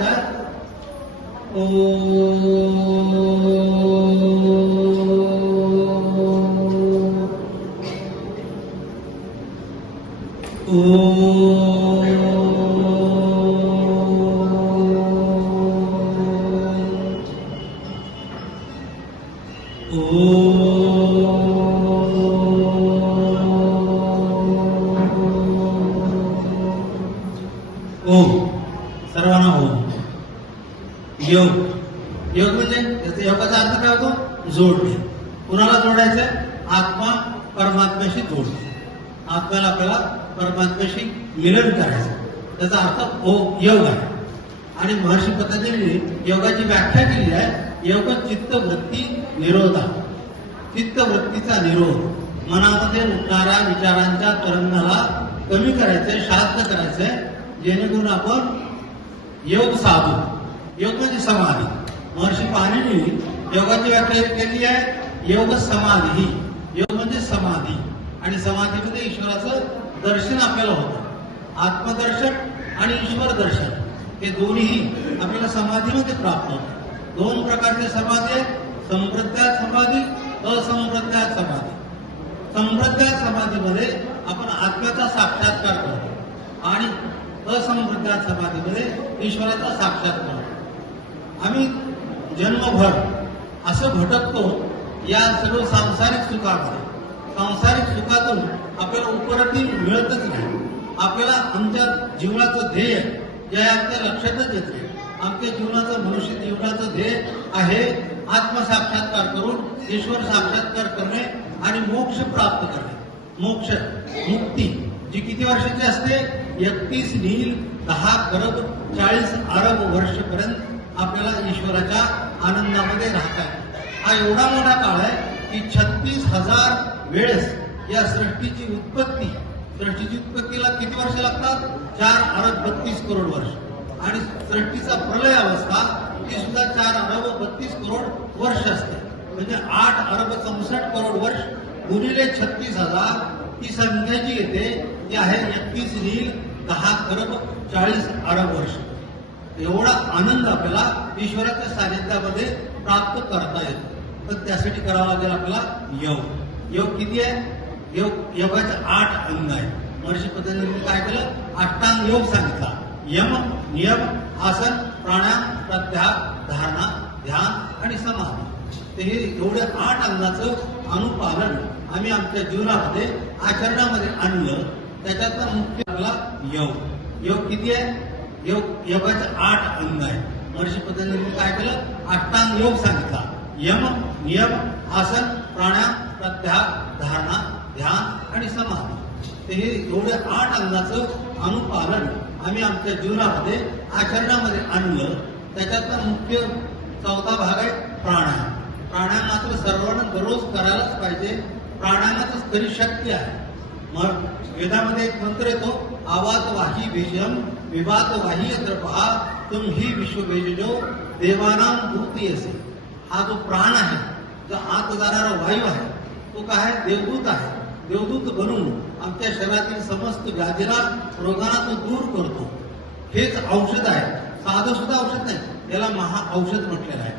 करायचं ओ ओम योग. योग म्हणजे त्याचा योगाचा अर्थ काय होतो? जोडणे कुणाला जोडायचं आत्मा परमात्म्याशी जोडणे आत्म्याला आपल्याला परमात्म्याशी मिलन करायचं त्याचा अर्थ ओ योग आहे. आणि महर्षी पतंजलीने योगाची व्याख्या केली आहे. योग चित्तवृत्ती निरोधा चित्तवृत्तीचा निरोध. मनामध्ये उठणाऱ्या विचारांच्या तरंगाला कमी करायचंय शांत करायचंय. जेणेकरून आपण योग साधू. योग म्हणजे समाधी. महर्षी पाणी योगाची व्याख्या केली आहे योग समाधी. योग म्हणजे समाधी. आणि समाधीमध्ये ईश्वराचं दर्शन आपल्याला होतं. आत्मदर्शन आणि ईश्वर दर्शन. हे दोन्ही आपल्याला समाधीमध्ये प्राप्त होतं. दोन प्रकारचे समाधी आहेत. संप्रज्ञात समाधी असंप्रज्ञात समाधी. संप्रज्ञात समाधीमध्ये आपण आत्म्याचा साक्षात्कार करतो. आणि असंप्रज्ञात समाधीमध्ये ईश्वराचा साक्षात्कार आम्ही जन्मभर असं भटकतो या सर्व सांसारिक सुखामध्ये सांसारिक सुखातून आपल्याला उपरती मिळतच नाही. आपल्याला आमच्या जीवनाचं ध्येय जे आहे आमच्या लक्षातच येत नाही. आमच्या जीवनाचं मनुष्य जीवनाचं ध्येय आहे आत्मसाक्षात्कार करून ईश्वर साक्षात्कार करणे आणि मोक्ष प्राप्त करणे. मोक्ष मुक्ती जी किती वर्षाची असते? एकतीस नील दहा करब चाळीस अरब वर्षपर्यंत आपल्याला ईश्वराच्या आनंदामध्ये राहता हा एवढा मोठा काळ आहे की छत्तीस हजार वेळेस या सृष्टीची उत्पत्ती सृष्टीची उत्पत्तीला किती वर्ष लागतात? चार अरब बत्तीस करोड वर्ष. आणि सृष्टीचा प्रलय अवस्था ती सुद्धा चार अरब बत्तीस करोड वर्ष असते. म्हणजे आठ अरब चौसष्ट करोड वर्ष गुणिले छत्तीस हजार ही संख्या जी येते ती आहे एकतीस नील दहा अरब चाळीस अरब वर्ष. एवढा आनंद आपल्याला ईश्वराच्या सानिध्यामध्ये प्राप्त करता येतो. तर त्यासाठी करावा लागेल आपल्याला योग. योग किती आहे? योग योगाचे आठ अंग आहे महर्षी पतंजलीने काय केलं? अष्टांग योग सांगितला. यम नियम आसन प्राणायाम प्रत्याग धारणा ध्यान आणि समाधी. ते हे एवढ्या आठ अंगाचं अनुपालन आम्ही आमच्या जीवनामध्ये आचरणामध्ये आणलं. त्याच्यातला मुख्य आपला योग. योग किती आहे? योग योगाचे आठ अंग आहे महर्षी पतंजलीने काय केलं? अष्टांग योग सांगितला. यम नियम आसन प्राणायाम प्रत्याहार धारणा ध्यान आणि समाधी. ते हे एवढे आठ अंगाचं अनुपालन आम्ही आमच्या जीवनामध्ये आचरणामध्ये आणलं. त्याच्यातला मुख्य चौथा भाग आहे प्राणायाम. प्राणायाम मात्र सर्वांना दररोज करायलाच पाहिजे. प्राणायामातच तरी शक्य आहे. मग वेदामध्ये एक मंत्र येतो आवाज वाही बीजम विवाद वाही द्रपहा तुम ही विश्व बेजो देवानाम दूती असे हा जो प्राण आहे जो आत जाणारा वायू आहे तो काय आहे देवदूत आहे देवदूत बनून आमच्या शरीरातील समस्त व्याधीला रोगांना तो दूर करतो। हेच औषध आहे। साधं सुद्धा औषध नाही। याला महा औषध म्हटलेलं आहे।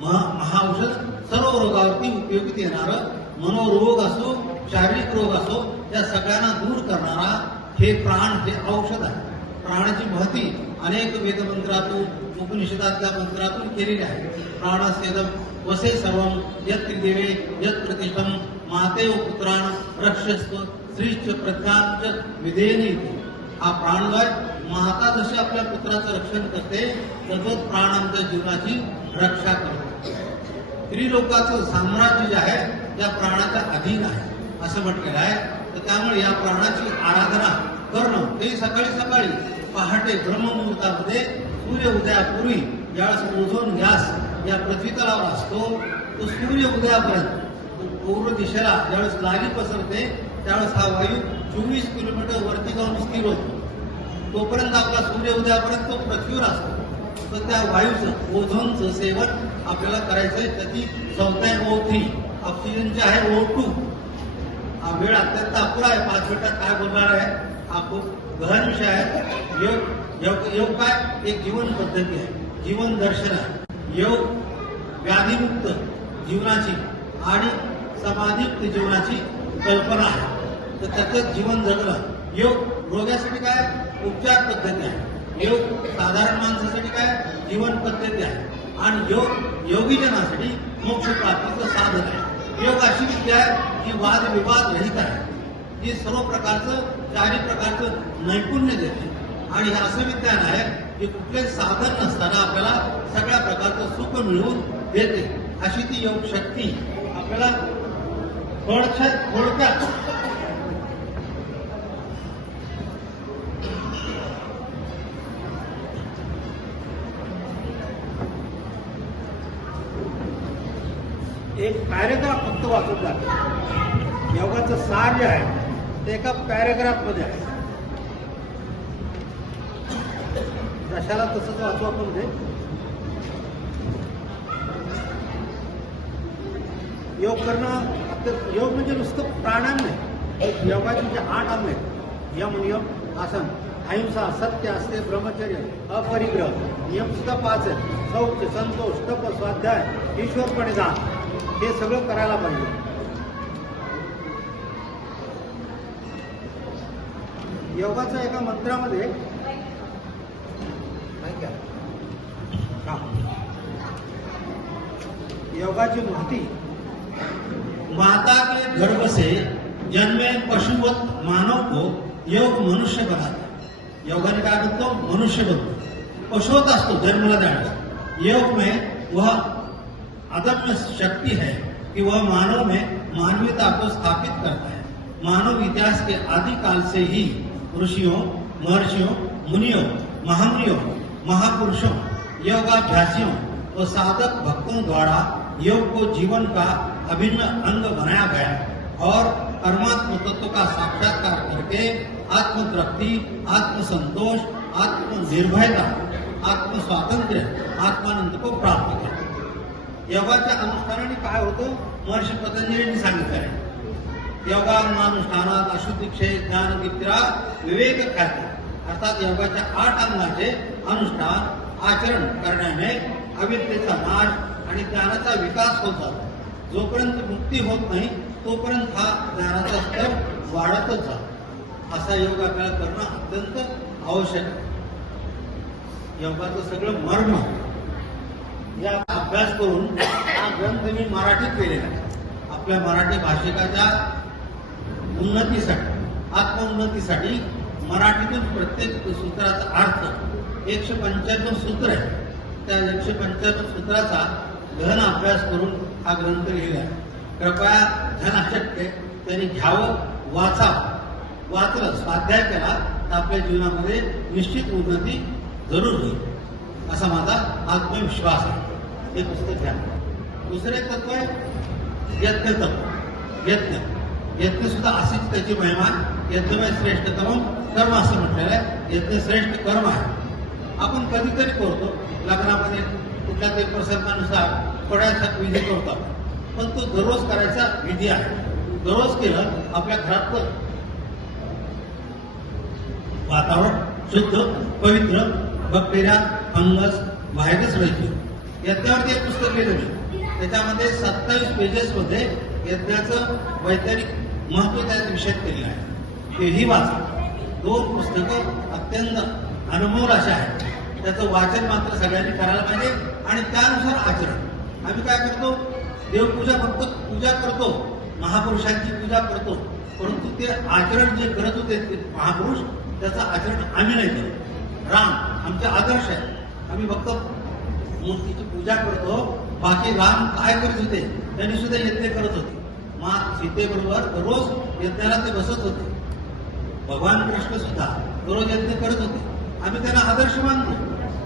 महा महाऔषध सर्व रोगावरती उपयोगित येणारं मनोरोग शारीरिक रोग असो, या सगळ्यांना दूर करणारा हे प्राण, हे औषध आहे। प्राणाची महती अनेक वेदमंत्रातून उपनिषदातल्या मंत्रातून केलेली आहे. प्राणसेदम वसे सर्वम यत् देवे यत प्रतिष्ठम मातेव पुत्राण रक्षस्व श्रीश्च प्रज्ञांच विधेयनी हा प्राणवाय माता जशी आपल्या पुत्राचं रक्षण करते तसंच प्राण आमच्या जीवनाची रक्षा करतो. स्त्रीलोकाचं साम्राज्य जे आहे त्या प्राणाच्या अधीन आहे. असं म्हटलेलं आहे. तर त्यामुळे या प्राणाची आराधना करणं ते सकाळी सकाळी पहाटे ब्रह्ममुहूर्तामध्ये सूर्य उदयापूर्वी ज्यावेळेस ओझोन गॅस या पृथ्वी तलावर असतो तो सूर्य उदयापर्यंत पूर्व दिशेला ज्यावेळेस लागी पसरते त्यावेळेस हा वायू चोवीस किलोमीटर वरती जाऊन स्थिर होतो. तोपर्यंत आपला सूर्य उदयापर्यंत तो पृथ्वीवर असतो. तर त्या वायूचं ओझोनचं सेवन आपल्याला करायचंय. त्याची चौथा ओ थ्री ऑक्सिजनचे आहे ओ टू हा वेळ अत्यंत अपुरा आहे. पाच मिनिटात काय बोलणार आहे? हा खूप गहन विषय आहे. योग योग योग काय? एक जीवन पद्धती आहे. जीवन दर्शन आहे. योग व्याधीमुक्त जीवनाची आणि समाधीमुक्त जीवनाची कल्पना आहे. तर त्याचं जीवन जगणं योग रोग्यासाठी काय? उपचार पद्धती आहे. योग साधारण माणसासाठी काय? जीवन पद्धती आहे. आणि योग योगीजनासाठी मोक्ष प्राप्तीचं साधन आहे. योग अशी विद्या आहे जी वादविवाद रहित आहे. जी सर्व प्रकारचं चारही प्रकारचं नैपुण्य देते. आणि हे असं विज्ञान आहे की कुठले साधन नसताना आपल्याला सगळ्या प्रकारचं सुख मिळवून देते. अशी ती योग शक्ती आपल्याला थोडक्यात थोडक्यात पॅरेग्राफ फक्त वाचून जाते योगाचं सार जे आहे ते एका पॅरेग्राफमध्ये आहे. जशाला तसंच वाचू आपण ते. योग करणं योग म्हणजे नुसतं प्राणायाम नाही. योगाचे जे आठ अंग आहेत यम नियम आसन अहिंसा सत्य असते ब्रह्मचर्य अपरिग्रह नियम सुद्धा पाच आहेत. सौख्य संतोष तप स्वाध्याय ईश्वरपणे जा. हे सगळं करायला पाहिजे. योगाच्या एका मंत्रामध्ये योगाची महती माता के गर्भ से जन्मे पशुवत मानव को योग मनुष्य बनाता योगाने काय बनतो मनुष्य बनतो पशुवत असतो जन्माला जाण्यास योग में वह अदम्य शक्ति है कि वह मानव में मानवीयता को स्थापित करता है। मानव इतिहास के आदि काल से ही ऋषियों, महर्षियों, मुनियों, महामुनियों, महापुरुषों, योगाभ्यासियों और साधक भक्तों द्वारा योग को जीवन का अभिन्न अंग बनाया गया और परमात्म तत्व का साक्षात्कार करके आत्म तृप्ति आत्म संतोष आत्म आत्म स्वातंत्र्य आत्मानंद को प्राप्त किया। योगाच्या अनुष्ठानाने काय होतं? महर्षी पतंजलींनी सांगितलं आहे योगानुष्ठानात अशुद्धक्षय ज्ञान मित्रा विवेक ख्याती अर्थात योगाच्या आठ अंगाचे अनुष्ठान आचरण करण्याने अविद्येचा नाश आणि ज्ञानाचा विकास होत जातो. जोपर्यंत मुक्ती होत नाही तोपर्यंत हा ज्ञानाचा स्तर वाढतच जातो. असा योग करणं अत्यंत आवश्यक आहे. योगाचं सगळं मर्म या अभ्यास करून हा ग्रंथ मी मराठीत केलेला आहे. आपल्या मराठी भाषिकाच्या उन्नतीसाठी आत्मउन्नतीसाठी मराठीतून प्रत्येक सूत्राचा अर्थ एकशे पंच्याण्णव सूत्र आहे त्या एकशे पंच्याण्णव सूत्राचा घन अभ्यास करून हा ग्रंथ लिहिला आहे. कृपया धनाशक्य त्यांनी घ्यावं वाचावं वाचलं स्वाध्याय केला तर आपल्या जीवनामध्ये निश्चित उन्नती जरूर होईल. असा माझा आत्मविश्वास आहे. हे पुस्तक घ्या. दुसरे तत्व आहे यत्न तत्व. यत्न यत्न सुद्धा अशीच त्याची महिमा यज्ञमय श्रेष्ठ कर्म कर्म असं म्हटलेलं आहे यज्ञ श्रेष्ठ कर्म आहे. आपण कधीतरी करतो लग्नामध्ये कुठल्या तरी प्रसंगानुसार थोड्याशा विधी करतो पण तो दररोज करायचा विधी आहे. दररोज केलं आपल्या घरातलं वातावरण शुद्ध पवित्र बॅक्टेरिया फंगस व्हायरस राहायचे यज्ञावरती एक पुस्तक लिहिलं त्याच्यामध्ये सत्तावीस पेजेस मध्ये यज्ञाचं वैज्ञानिक महत्त्व त्या विषयात केलेलं आहे. तेही वाचा. दोन पुस्तकं अत्यंत अनमोल अशा आहेत. त्याचं वाचन मात्र सगळ्यांनी करायला पाहिजे आणि त्यानुसार आचरण. आम्ही काय करतो? देवपूजा फक्त पूजा करतो. महापुरुषांची पूजा करतो. परंतु ते आचरण जे करत होते ते महापुरुष त्याचं आचरण आम्ही नाही करतो. राम आमचे आदर्श आहे आम्ही फक्त मूर्तीची पूजा करतो बाकी राम काय करत होते त्यांनी सुद्धा यज्ञ करत होते. मा सीतेबरोबर दररोज यज्ञाला ते बसत होते. भगवान कृष्ण सुद्धा दररोज यज्ञ करत होते. आम्ही त्यांना आदर्श मानतो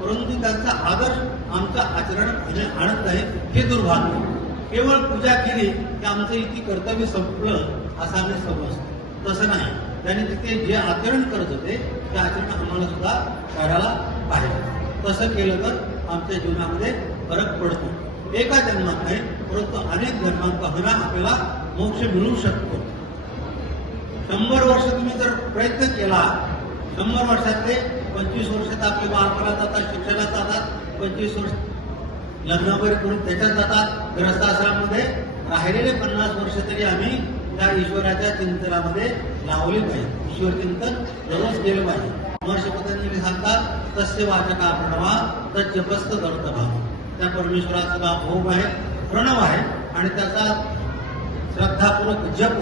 परंतु त्यांचा आदर्श आमच्या आचरणात आणत नाही हे दुर्भाग्य. केवळ पूजा केली की आमचं इथे कर्तव्य संपलं असं आम्ही समजतो. तसं नाही. त्यांनी तिथे जे आचरण करत होते ते आचरण आम्हाला सुद्धा करायला पाहिजे. तसं केलं तर आमच्या जीवनामध्ये फरक पडतो. एका जन्मात नाही परंतु अनेक जन्मात पाहणं आपल्याला मोक्ष मिळू शकतो. शंभर वर्ष तुम्ही जर प्रयत्न केला शंभर वर्षातले पंचवीस वर्षात आपले बालपणात जातात शिक्षणात जातात पंचवीस वर्ष लग्न वगैरे करून त्याच्यात जातात ग्रस्ताश्रमामध्ये राहिलेले पन्नास वर्ष तरी आम्ही त्या ईश्वराच्या चिंतनामध्ये लावले पाहिजे ईश्वर चिंतन दररोज केलं पाहिजे. महर्षी पतंजली सांगतात तस्य वाचका प्रणवा तज्जपस्त भाव त्या परमेश्वराचं नाव आहे प्रणव आहे आणि त्याचा श्रद्धापूर्वक जप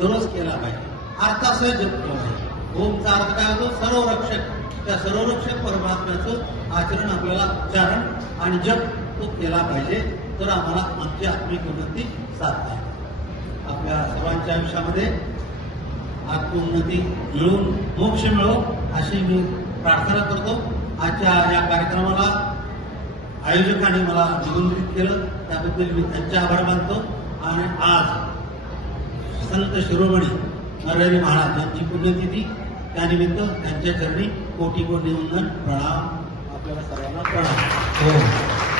दररोज केला पाहिजे. अर्थासह जप केला पाहिजे. ओमचा अर्थ काय होतो? सर्वरक्षक. त्या सर्वरक्षक परमात्म्याचं आचरण आपल्याला उच्चारण आणि जप तो केला पाहिजे. तर आम्हाला आमची आत्मिक उन्नती साधता आपल्या सर्वांच्या आयुष्यामध्ये आत्मोन्नती मिळून मोक्ष मिळो अशी मी प्रार्थना करतो. आजच्या या कार्यक्रमाला आयोजकांनी मला निमंत्रित केलं. त्याबद्दल मी त्यांचे आभार मानतो. आणि आज संत शिरोमणी नरहरी महाराज यांची पुण्यतिथी. त्यानिमित्त त्यांच्या चरणी कोटी कोटी वंदन प्रणाम. आपल्याला सर्वांना प्रणाम. हो.